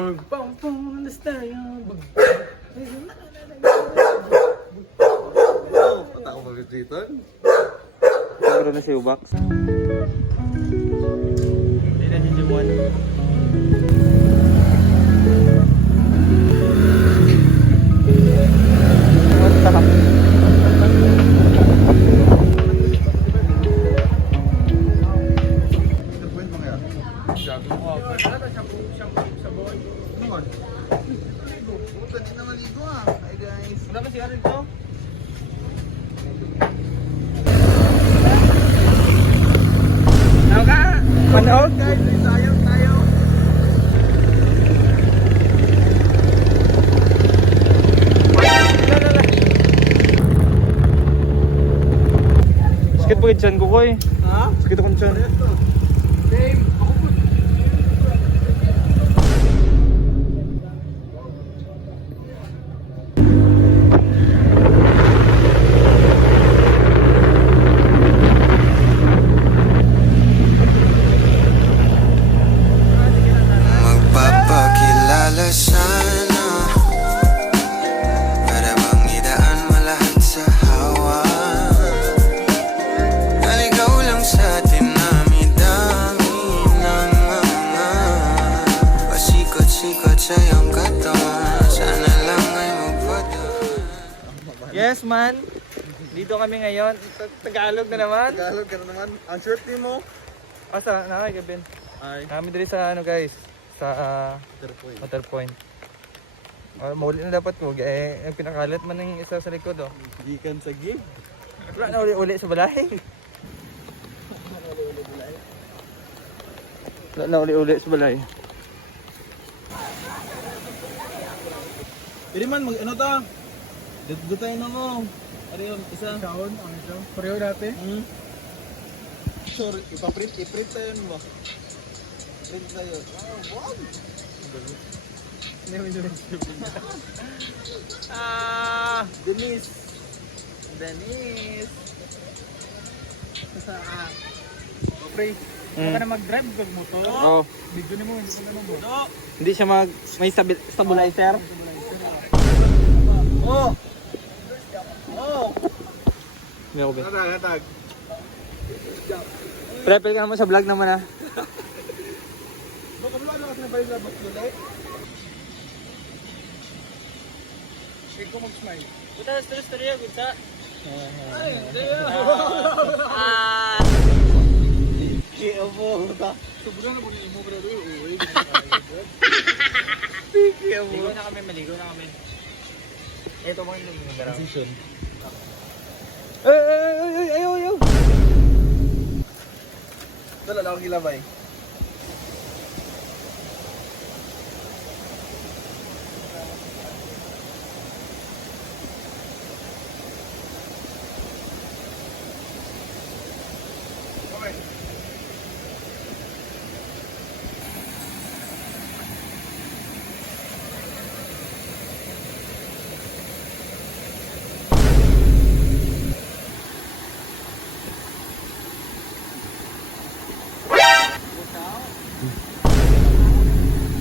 Pang tayo. Oh, patako ba dito? Meron na si Ubax. Hindi na si Juan. Wala kasi arin to. Tao ka! Manood! Tayo. Sakit po yung tiyan ko, Koy. Ha? Sakit akong tiyan. Dave, ako po. Magpapakilala sana para bang idaan mo lahat sa hawa. Naligaw lang sa dinami-dami ng mga pasikot-sikot sa iyong katawan. Sana lang ay magpadaan. Yes, man. Dito kami ngayon. Tagalog na naman. Tagalog ka na naman. Ang shirt mo. Asa, nakakagabin. Ay, Kami dali sa ano guys, sa Water Point. Maulit na dapat ko. Ang pinakalat man ng isa sa likod oh. gikan sa gig. Wala na uli sa balay. Wala na uli sa balay. Pwede man, ano ta? Dito tayo na mo. Ano yun? Isa? Kaon, ano ito? Pareho dati. Sure, i-print tayo mo. Print tayo. Wow, Denise. Pre, baka na mag-drive kag motor. Oh, Video ni mo, hindi ko na mo. hindi siya may stabilizer. Oh! Hindi ako ba? Natag. Prepare ka naman sa vlog naman ah. Baka wala na kasi nabalik na ba't gulay? Sige ko mag-smile. Puta, story ako sa. Ay, hindi Kaya po. Sobrang na po ni mo, bro. Uy, Kaya po. Maligo na kami. Ito mo yung numero. Position. Ayaw. Dala lang akong gilabay. Okay.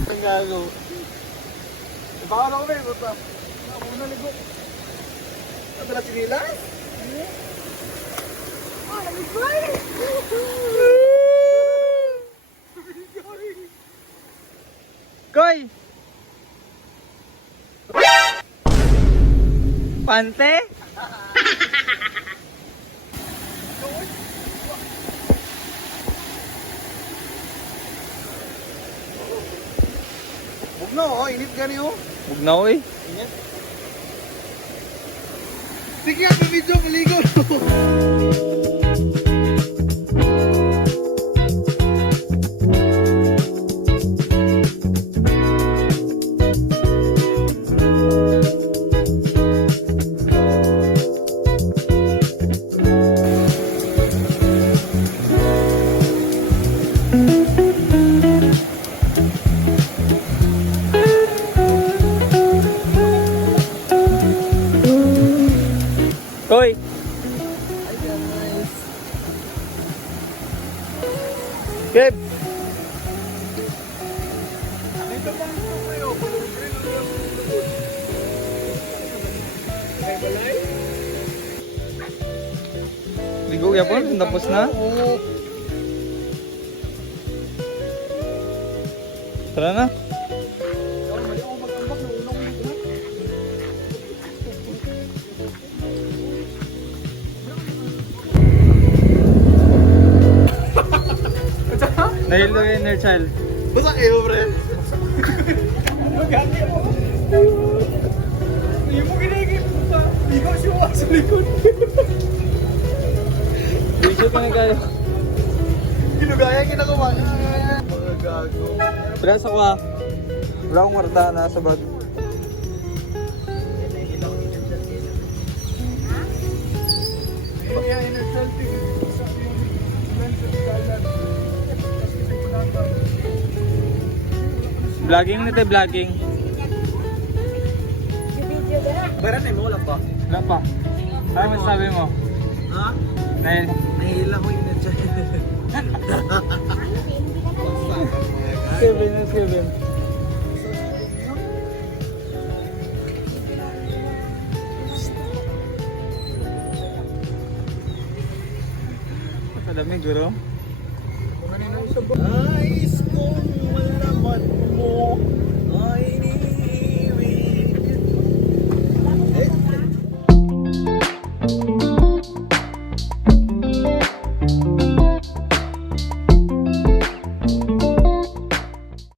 Ang gago. Baka na kami, buta. Ako na ligo. Nadala sinilas? Ah, nag-fly! Koy! Pante? Huwag na, oh. Init gani, oh. Bugnaw eh. Init. Sige, ang video, maligo. Koy! Keb! Ito pa. Ligo yapon, tapos na. Tara na. Dahil to inner child. Basta kayo, pre. Hindi mo ginigil mo pa. Ikaw siya sa likod. Dito ka na kayo. Ginugaya kinagawa. Mga gago. Pero sa ko ha. Wala akong kwarta na sa bag. Kaya inner selfie. Sa yung mental salad. Vlogging na tayo, vlogging. Baran mo, wala pa. Wala pa. Ano masasabi mo? Ha? Dahil, Nahihila ko yun na dyan. Kevin na Kevin. Kadami guro. Ayos kong malaman mo